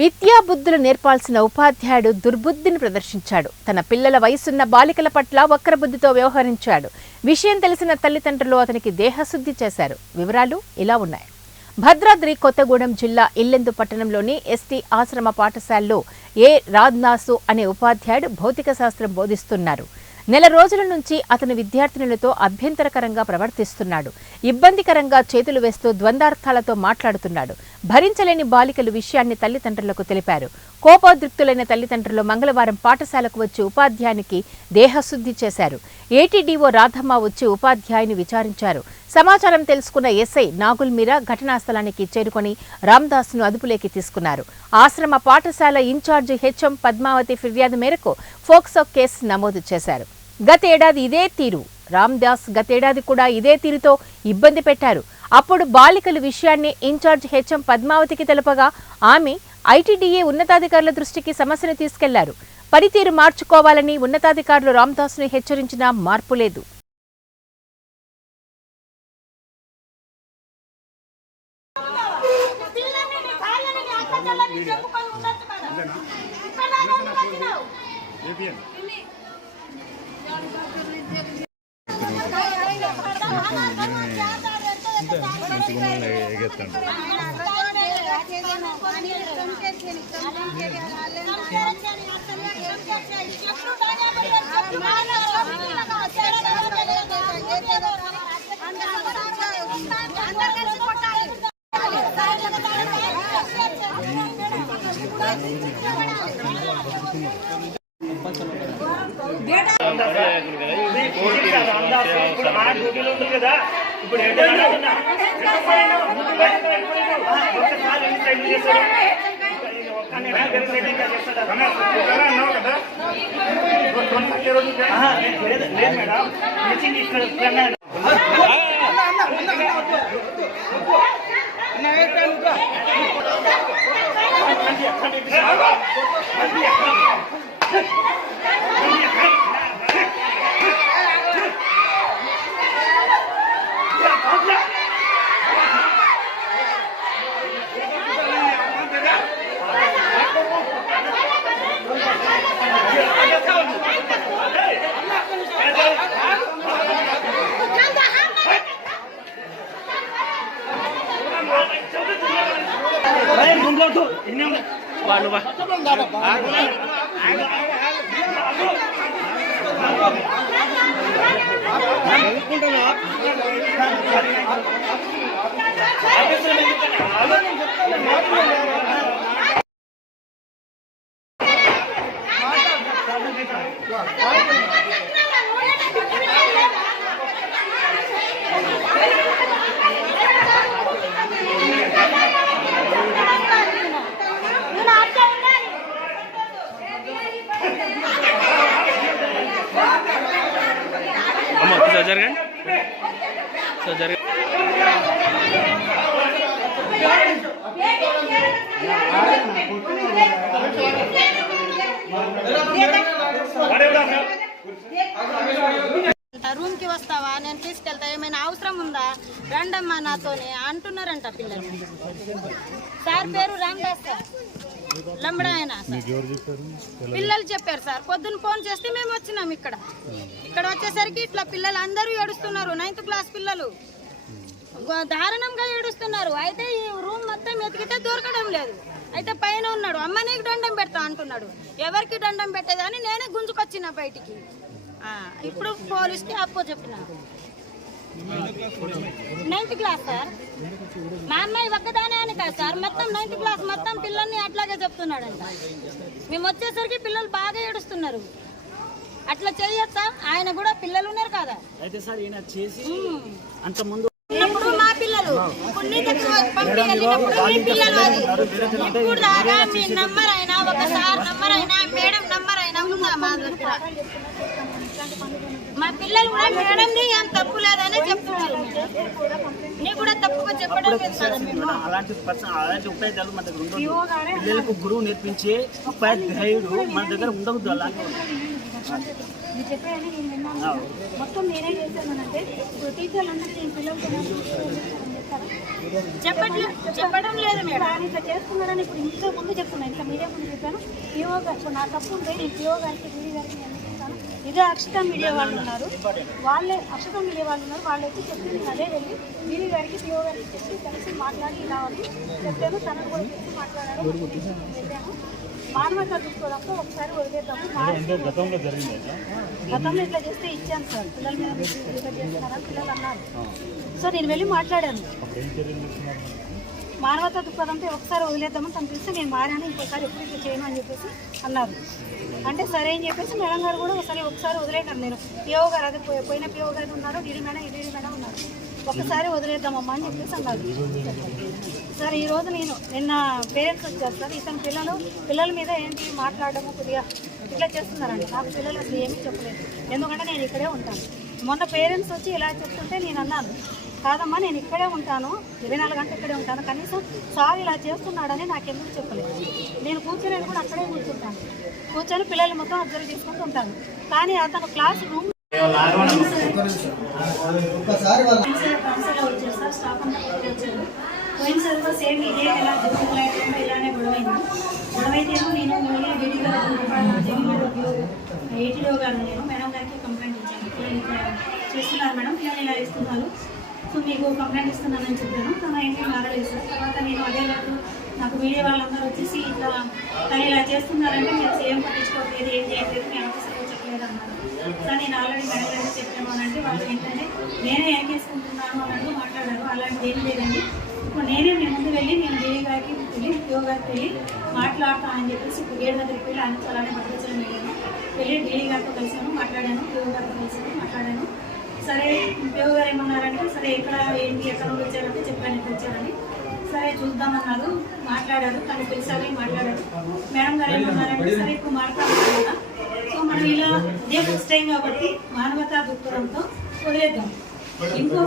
విద్యాబుద్ధులు నేర్పాల్సిన ఉపాధ్యాయుడు దుర్బుద్ధిని ప్రదర్శించాడు. తన పిల్లల వయసున్న బాలికల పట్ల వక్రబుద్ధితో వ్యవహరించాడు. విషయం తెలిసిన తల్లిదండ్రులు అతనికి దేహశుద్ధి చేశారు. వివరాలు ఇలా ఉన్నాయి. భద్రాద్రి కొత్తగూడెం జిల్లా ఇల్లెందు పట్టణంలోని ఎస్టీ ఆశ్రమ పాఠశాలలో ఏ రాజ్నాసు అనే ఉపాధ్యాయుడు భౌతిక శాస్త్రం బోధిస్తున్నారు. నెల రోజుల నుంచి అతను విద్యార్థినులతో అభ్యంతరకరంగా ప్రవర్తిస్తున్నాడు. ఇబ్బందికరంగా చేతులు వేస్తూ ద్వంద్వార్థాలతో మాట్లాడుతున్నాడు. భరించలేని బాలికలు విషయాన్ని తల్లిదండ్రులకు తెలిపారు. కోపోద్రిక్తులైన తల్లిదండ్రులు మంగళవారం పాఠశాలకు వచ్చి ఉపాధ్యాయునికి దేహశుద్ధి చేశారు. ఏటీడీఓ రాధమ్మ వచ్చి ఉపాధ్యాయుని విచారించారు. సమాచారం తెలుసుకున్న ఎస్ఐ నాగుల్ మీరా ఘటనా స్థలానికి చేరుకొని రామ్దాస్ను అదుపులోకి తీసుకున్నారు. ఆశ్రమ పాఠశాల ఇన్ఛార్జి హెచ్ఎం పద్మావతి ఫిర్యాదు మేరకు ఫోక్సో కేసు నమోదు చేశారు. గతేడాది ఇదే తీరు రామ్దాస్ గతేడాది కూడా ఇదే తీరుతో ఇబ్బంది పెట్టారు. అప్పుడు బాలికలు విషయాన్ని ఇన్ఛార్జ్ హెచ్ఎం పద్మావతికి తెలుపగా ఆమె ఐటీడీఏ ఉన్నతాధికారుల దృష్టికి సమస్యను తీసుకెళ్లారు. పనితీరు మార్చుకోవాలని ఉన్నతాధికారులు రామ్దాస్ను హెచ్చరించినా మార్పు లేదు. రూమ్ కి వస్తావా, నేను తీసుకెళ్తా, ఏమైనా అవసరం ఉందా, రండమ్మా నాతోనే అంటున్నారంట పిల్లలు. సార్ పేరు రామ్దాస్ సార్, లంబడా ఆయన పిల్లలు చెప్పారు సార్. పొద్దున్న ఫోన్ చేస్తే మేము వచ్చినాం. ఇక్కడ వచ్చేసరికి ఇట్లా పిల్లలు అందరూ ఏడుస్తున్నారు. 9th క్లాస్ పిల్లలు దారుణంగా ఏడుస్తున్నారు. అయితే ఈ రూమ్ మొత్తం ఎతికితే దొరకడం లేదు. అయితే పైన ఉన్నాడు, అమ్మ నీకు దండం పెడతా అంటున్నాడు. ఎవరికి దండం పెట్టేదని నేనే గుంజుకొచ్చిన బయటికి. ఇప్పుడు పోలీస్కి అప్పో చెప్పిన. 9th class sir. మా అమ్మాయి ఒక్కదానే అని కాదు సార్, మొత్తం 9th క్లాస్ మొత్తం పిల్లల్ని అట్లాగే చెప్తున్నాడంట. మేము వచ్చేసరికి పిల్లలు బాగా ఏడుస్తున్నారు. అట్లా చేయొచ్చా? ఆయన కూడా పిల్లలు ఉన్నారు కదా. అయితే సార్ ఈయన చేసి అంత ముందు ఇప్పుడు మా పిల్లలు పంపించినప్పుడు మీ పిల్లలు అది ఇప్పుడు దాకా మీ నంబర్ అయినా, ఒక సార్ నంబర్ అయినా, మేడం నంబర్ అయినా ఉందా మా దగ్గర? మా పిల్లలు కూడా మేడంది ఏం తప్పు లేదని చెప్తున్నారు. నీ కూడా తప్పుగా చెప్పడం అలాంటి ఉపాధ్యాయులు మన దగ్గర ఉండదు. పిల్లలకు గురువు నేర్పించే ఉపాధ్యాయుడు మన దగ్గర ఉండవద్దు. అలాంటి మొత్తం నేనే చేశానంటే టీచర్లు అందరికీ పిల్లలతో చెప్పడం లేదు మేడం. ఆయన ఇట్లా చేస్తున్నారని ఇప్పుడు ఇంత ముందు చెప్తున్నాను, ఇట్లా మీడియా ముందు చెప్పాను. పిఓ గారు ఇప్పుడు నా తప్పు ఉంటే నేను పిఓ గారికి వీడి గారికి నేను చెప్తాను. ఇదే అక్షత మీడియా వాళ్ళు ఉన్నారు, అక్షత మీడియా వాళ్ళు ఉన్నారు, వాళ్ళు వచ్చి చెప్పి నేను అదే వెళ్ళి వీడి గారికి పిఓ గారికి చెప్పి కలిసి మాట్లాడి ఇలా అని చెప్పాను. తనను కూడా చెప్పి మాట్లాడారు, వెళ్ళాము. మానవత దృక్పథంతో ఒకసారి వదిలేద్దాము. గతంలో ఇట్లా చేస్తే ఇచ్చాను సార్, పిల్లల మీద ఇట్లా చేస్తున్నారని పిల్లలు అన్నారు. సో నేను వెళ్ళి మాట్లాడాను. మానవతా దృక్పథంతో ఒకసారి వదిలేద్దామని తను పిలిస్తే నేను మారాను, ఇంకోసారి ఎప్పుడు ఇట్లా చేయను అని చెప్పేసి అన్నారు. అంటే సరే అని చెప్పేసి మేడం గారు కూడా ఒకసారి వదిలేటాను. నేను పిఓ గారు అదే పోయిన పిఓ గారు ఉన్నారు, డీడీ మేడం ఉన్నారు, ఒకసారి వదిలేద్దామమ్మా అని చెప్పేసి అన్నారు. సార్ ఈరోజు నిన్న పేరెంట్స్ వచ్చారు సార్, ఇతను పిల్లల మీద ఏంటి మాట్లాడడము కొద్దిగా ఇట్లా చేస్తున్నారండి. నాకు పిల్లలు అసలు ఏమీ చెప్పలేదు, ఎందుకంటే నేను ఇక్కడే ఉంటాను. మొన్న పేరెంట్స్ వచ్చి ఇలా చెప్తుంటే నేను అన్నాను, కాదమ్మా నేను ఇక్కడే ఉంటాను, 24 గంటలు ఇక్కడే ఉంటాను, కనీసం సార్ ఇలా చేస్తున్నాడని నాకెందుకు చెప్పలేదు. నేను కూర్చొని కూడా అక్కడే కూర్చొని పిల్లలు మొత్తం అబ్జర్వ్ చేసుకుంటూ ఉంటాను. కానీ అతను క్లాస్ రూమ్ వచ్చారు సార్, స్టాఫ్ అంతా వచ్చారు. పోయినసారి కూడా సేమ్ ఇదే ఎలా జరుగుతుందో ఇలానే గొడవైతేమో నేను మళ్ళీ డీడీ గారు ఏటీడీఓ గారు నేను మేడం గారికి కంప్లైంట్ ఇచ్చాను, పిల్లలు ఇట్లా చేస్తున్నారు మేడం, పిల్లలు ఇలా ఇస్తున్నారు, సో మీకు కంప్లైంట్ ఇస్తున్నానని చెప్పాను. తను ఏమీ మారలేదు సార్. తర్వాత నేను అదే లేదు, నాకు మీడియా వాళ్ళందరూ వచ్చేసి ఇట్లా తను ఇలా చేస్తున్నారంటే మీరు ఏం పట్టించుకోవట్లేదు, ఏం చేయట్లేదు, మీ ఆఫీసర్లో చెప్పలేదు అన్నారు. సార్ నేను ఆల్రెడీ మేడం గారికి చెప్పాను అని అంటే వాళ్ళు ఏంటంటే నేనే ఏకేసుకుంటున్నాను అన్నట్టు మాట్లాడారు. అలాంటిది ఏం లేదండి, ఇప్పుడు నేనే మీ ముందు వెళ్ళి నేను డీడీ గారికి వెళ్ళి పిఓ గారికి వెళ్ళి మాట్లాడతానని చెప్పేసి ఇప్పుడు గేట్ దగ్గరికి వెళ్ళి ఆయన అలానే భద్రాచలం వెళ్ళాను, వెళ్ళి డీడీ గారితో కలిసాను, మాట్లాడాను, పిఓ గారితో కలిసాను, మాట్లాడాను. సరే పిఓ గారు ఏమన్నారంటే సరే ఇక్కడ ఏంటి ఎక్కడ నుండి వచ్చారంటే చెప్పాను ఇట్లా వచ్చారని. సరే చూద్దామన్నారు, మాట్లాడారు, తను పిలిచారని మాట్లాడారు. మేడం గారు ఏమన్నారంటే సరే ఇప్పుడు మాట్లాడుతున్నాం కదా, సో మనం ఇలా ఇదే ఫస్ట్ టైం కాబట్టి మానవతా దృక్పథంతో వదిలేద్దాం, ఇంకో